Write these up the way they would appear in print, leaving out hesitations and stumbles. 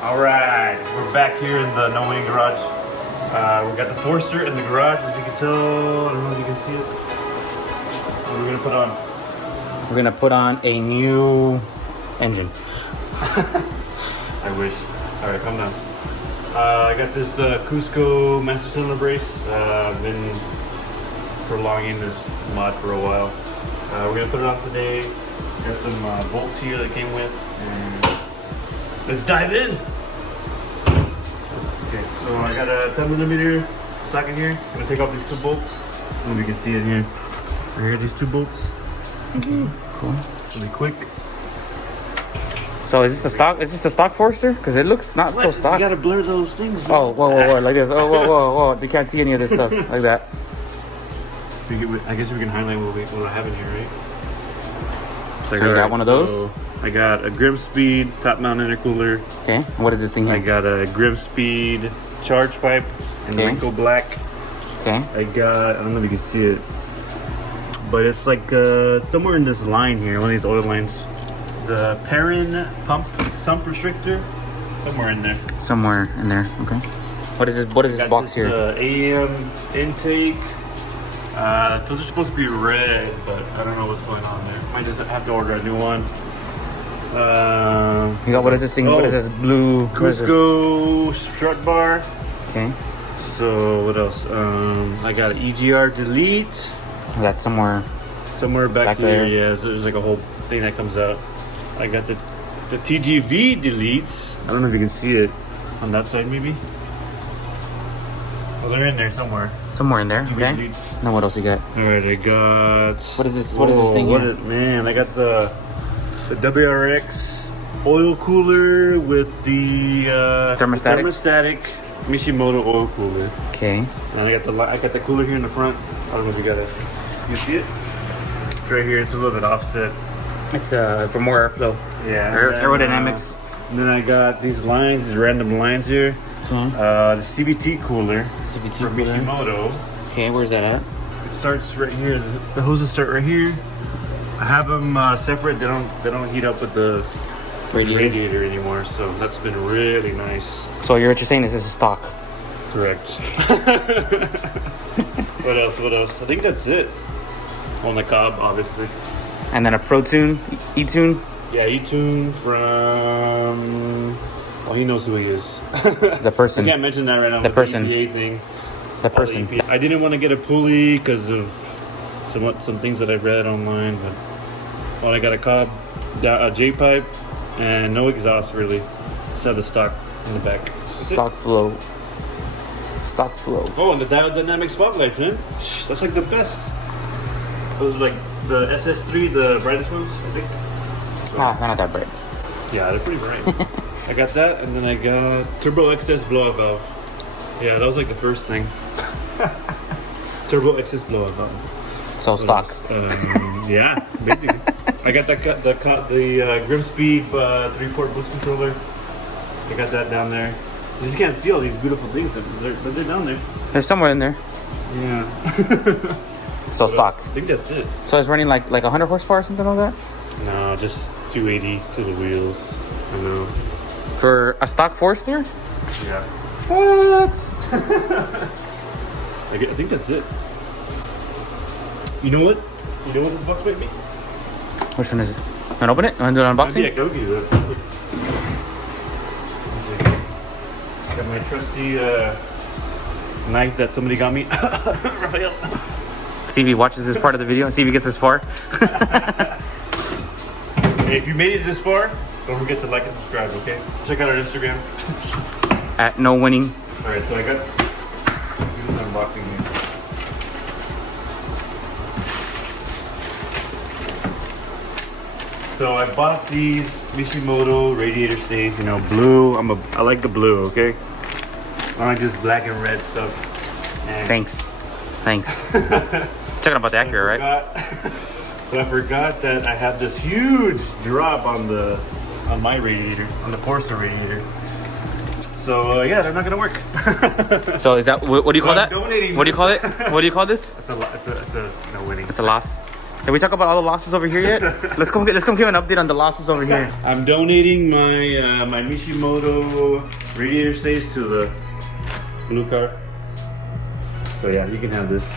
Alright, we're back here in the no winning garage. We got the Forester in the garage, as you can tell. I don't know if you can see it. What are we gonna put on? We're gonna put on a new engine. I wish. Alright, calm down. I got this Cusco Master cylinder brace. I've been prolonging this mod for a while. We're gonna put it on today. Got some bolts here that came with. And let's dive in. Okay, so I got a 10mm socket here. I'm gonna take off these two bolts. I don't know if you can see it here. Right here, these two bolts. Cool. Really quick. So is this the stock? Is this the stock Forester? Because it looks not so stock. You gotta blur those things. Oh, whoa, like this. Oh, whoa. They can't see any of this stuff like that. I guess we can highlight what I have in here, right? So you got one of those? So I got a Grimmspeed top mount intercooler. Okay. And what is this thing here? I got a Grimmspeed charge pipe in FPBLACK. Okay. I don't know if you can see it, but it's like somewhere in this line here, one of these oil lines. The Perrin sump restrictor, somewhere in there. Somewhere in there. Okay. What is this? What is this box here? AM intake. Those are supposed to be red, but I don't know what's going on there. Might just have to order a new one. You got what is this thing? What is this blue? Cusco strut bar. Okay. So what else? I got an EGR delete. That's somewhere Back there. there. Yeah, so there's like a whole thing that comes out. I got the TGV deletes. I don't know if you can see it on that side, maybe. Oh, they're in there somewhere. Somewhere in there. TGV Okay. deletes. Now what else you got? All right, I got. What is this? What is this thing here? Man, I got the WRX oil cooler with the thermostatic Mishimoto oil cooler. Okay. And I got the cooler here in the front. I don't know if you got it. You see it? It's right here. It's a little bit offset. It's for more airflow. Yeah. Aerodynamics. And then I got these lines, these random lines here. Okay. The CVT cooler. CVT for cooler. Mishimoto. Okay, where's that at? It starts right here. The hoses start right here. I have them separate. They don't heat up with the radiator anymore. So that's been really nice. So what you're saying is this is stock? Correct. What else? I think that's it. On the Cobb, obviously. And then a Pro Tune, E-Tune? Yeah, E-Tune from... Oh, he knows who he is. The person. I can't mention that right now. The person. The EPA thing. The person. I didn't want to get a pulley because of some things that I've read online. But I got a Cobb, a J-pipe, and no exhaust really. Just have the stock in the back. Stock flow. Oh, and the dynamic spot lights, man. That's like the best. Those are like the SS3, the brightest ones, I think. Ah, they're not that bright. Yeah, they're pretty bright. I got that, and then I got Turbo XS blowout valve. Yeah, that was like the first thing. Turbo XS blowout valve. So stock. Yeah, basically. I got the Grimmspeed 3-port boost controller. I got that down there. You just can't see all these beautiful things, but they're down there. They're somewhere in there. Yeah. So stock. I think that's it. So it's running like 100 horsepower or something like that? No, just 280 to the wheels. I know. For a stock Forester? Yeah. What? I think that's it. You know what? You know what this box might be? Which one is it? You want to open it? You want to do an unboxing? Yeah, go do that. Got my trusty knife that somebody got me. Raphael. See if he watches this part of the video. See if he gets this far. Hey, if you made it this far, don't forget to like and subscribe, okay? Check out our Instagram. At no winning. Alright, so I got this unboxing here. So I bought these Mishimoto radiator stays, you know, blue. I like the blue, okay? I like this black and red stuff. And Thanks. Checking about the Acura, right? So I forgot that I have this huge drop on my radiator, on the Forester radiator. So yeah, they're not gonna work. So is that what do you call that? Donating What do you call it? What do you call this? It's a no winning. It's a loss. Did we talk about all the losses over here yet? Let's come give an update on the losses over here. I'm donating my my Mishimoto radiator stays to the blue car. So yeah, you can have this.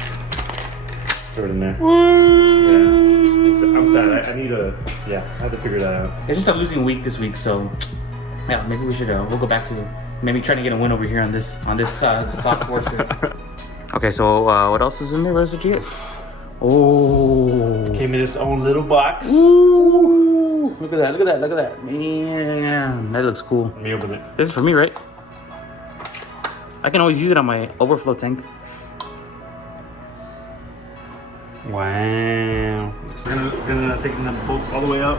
Throw it in there. Yeah. I'm sad. I need a. Yeah, I have to figure that out. It's just a losing week this week, so yeah, maybe we should. We'll go back to maybe trying to get a win over here on this stock force. Okay, so what else is in there? Where's the G? Oh, Came in its own little box. ooh! Look at that! Look at that! Look at that! Man, that looks cool. Let me open it. This is for me, right? I can always use it on my overflow tank. Wow. So we're gonna take the bolts all the way up.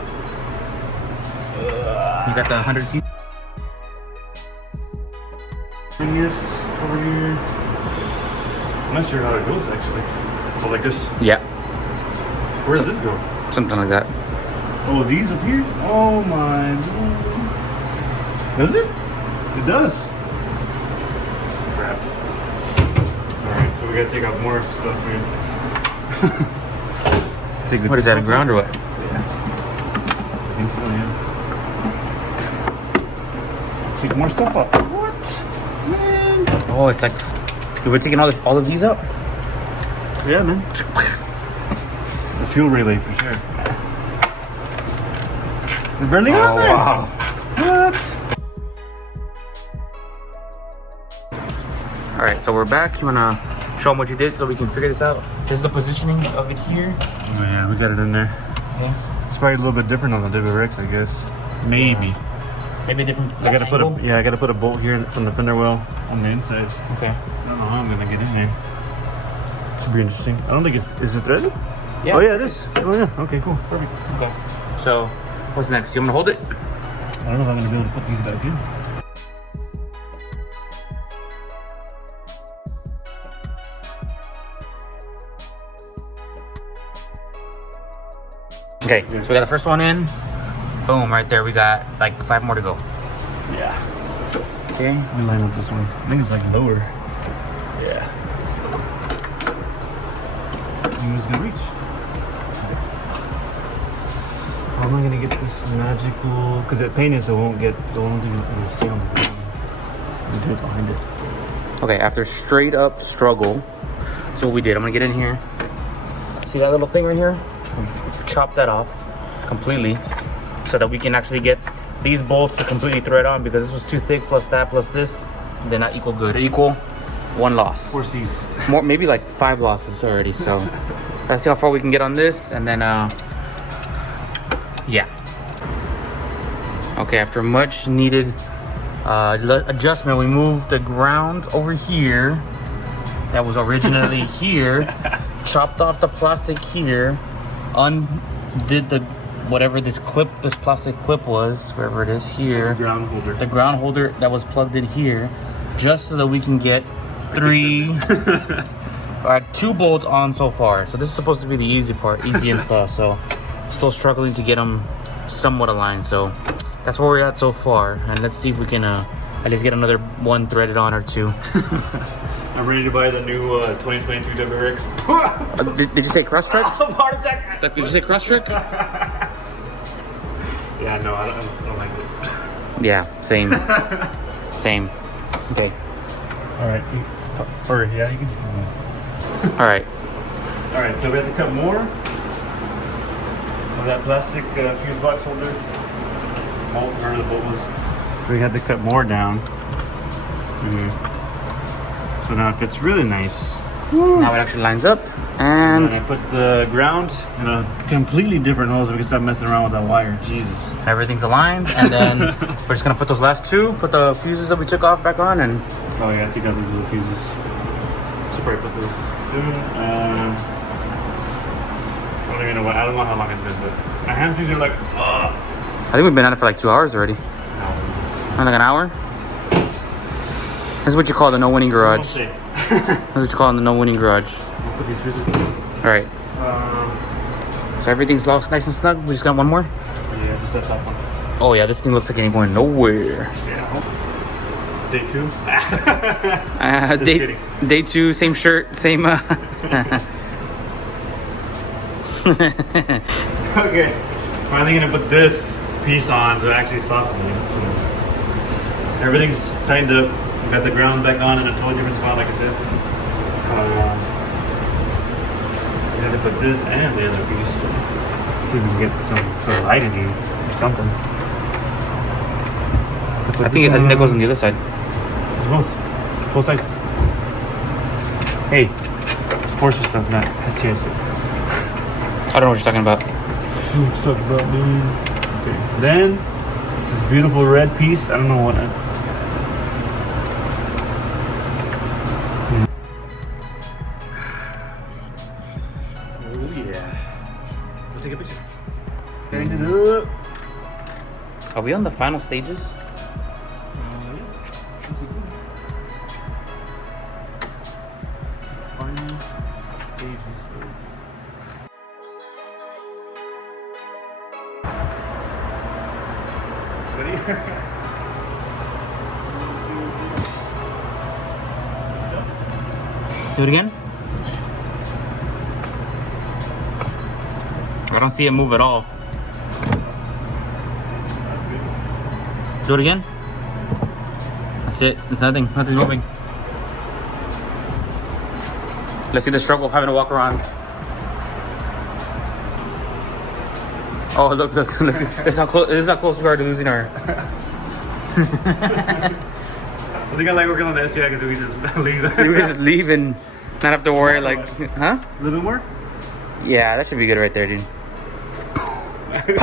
You got the 100 T. Bring this over here. I'm not sure how it goes actually. So like this. Yeah, Where does this go? something like that. Oh, these up here? Oh my lord. Does it? It does. Crap. Alright, so we gotta take out more stuff here. What is that, a ground or what? Yeah. I think so, yeah. Take more stuff up. What? Man. Oh, it's like we're taking all of these out. Yeah, man. The fuel relay for sure. It's barely on there. Wow. What? All right, so we're back. You wanna show them what you did so we can figure this out? This is the positioning of it here. Oh yeah, we got it in there. Okay. It's probably a little bit different on the WRX, I guess. Maybe. Maybe a different. I gotta angle. I gotta put a bolt here from the fender well on the inside. Okay. I don't know how I'm gonna get in there. Should be interesting. I don't think is it threaded? Yeah. Oh yeah, it is. Oh yeah. Okay, cool. Perfect. Okay. So, what's next? You want me to hold it? I don't know if I'm gonna be able to put these back in. Okay. So we got the first one in. Boom! Right there. We got like 5 more to go. Yeah. Okay. Let me line up this one. I think it's like lower. Yeah. It was gonna reach. How am I gonna get this magical? Because it painted, so it won't even stay on the ground. I'll do it behind it. Okay. After straight up struggle, so what we did. I'm gonna get in here. See that little thing right here? Chop that off completely, so that we can actually get these bolts to completely thread on, because this was too thick. Plus that, plus this, they're not equal good. They're equal 1 loss. 4 C's. More, maybe like 5 losses already. So let's see how far we can get on this, and then yeah. Okay, after much needed adjustment, we moved the ground over here that was originally here, chopped off the plastic here, undid the whatever this plastic clip was, wherever it is here, Ground holder. the ground holder that was plugged in here, just so that we can get 3 2 bolts on so far. So this is supposed to be the easy part, easy install. So still struggling to get them somewhat aligned. So that's where we're at so far, and let's see if we can at least get another 1 threaded on or 2. I'm ready to buy the new 2022 WRX. Did you say cross track? Heart attack. Did you say cross track? Yeah, no, I don't like it. Yeah, same. Same. Okay. All right. Or yeah, you can just keep going. All right. All right, so we have to cut more of that plastic fuse box holder. Bolt, where the bolt was. So we had to cut more down. So now it fits really nice. Now it actually lines up, and I put the ground in a completely different hole so we can stop messing around with that wire. Jesus. everything's aligned. And then we're just gonna put those last 2, put the fuses that we took off back on, and Oh yeah, I take out these little fuses. Should probably put those soon. I don't even know I don't know how long it's been, but my hamstrings are like, ugh. I think we've been at it for like 2 hours already. Like an hour. This is what you call the no-winning garage. This is what you call the no-winning garage. I'll put these fuses. All right. So everything's lost nice and snug. We just got 1 more. Yeah, just that top one. Oh yeah, this thing looks like it ain't going nowhere. Yeah. It's day 2. Day 2, same shirt, same. Okay, finally gonna put this piece on so it actually softens it. So everything's tightened up. Got the ground back on in a totally different spot, like I said. I had to put this and the other piece. See if we can get some light in here or something. I think that goes on the other side. It's both sides. Hey, it's forces stuff, not STS. I don't know what you're talking about. What's talking about, dude? Okay. Then this beautiful red piece. I don't know what. Oh yeah. Let's take a picture. Stand it up. Are we on the final stages? Final stages of. What do you? Do it again. I don't see it move at all. Do it again. That's it. There's nothing. Nothing's moving. Let's see the struggle of having to walk around. Oh, look. This is how close we are to losing our... I think I like working on the STI because we just leave. We can just leave and not have to worry, like... Huh? A little bit more? Yeah, that should be good right there, dude. Okay.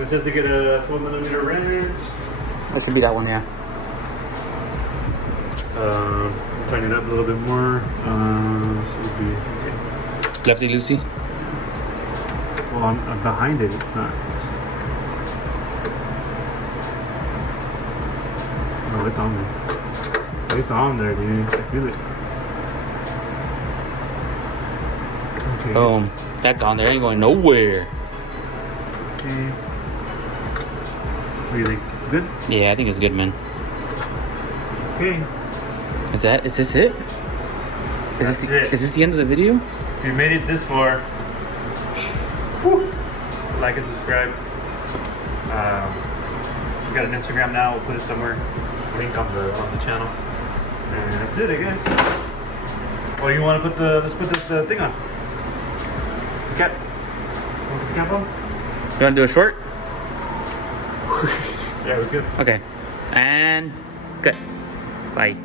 It says to get a 12mm wrench. That should be that one, yeah. Tighten it up a little bit more. So it would be okay. Lefty loosey. Well, I'm behind it. It's not. Oh, it's on there. It's on there, dude. I feel it. Okay. Boom. That's on there. Ain't going nowhere. Okay. What do you think? Good? Yeah, I think it's good, man. Okay. Is this it? Is this the end of the video? If you made it this far, whew, like and subscribe. We got an Instagram now. We'll put it somewhere. Link on the channel. And that's it, I guess. Oh, you want to put let's put this thing on. The cap. Want to put the cap on? You want to do a short? Yeah, we could. Okay. And good. Bye.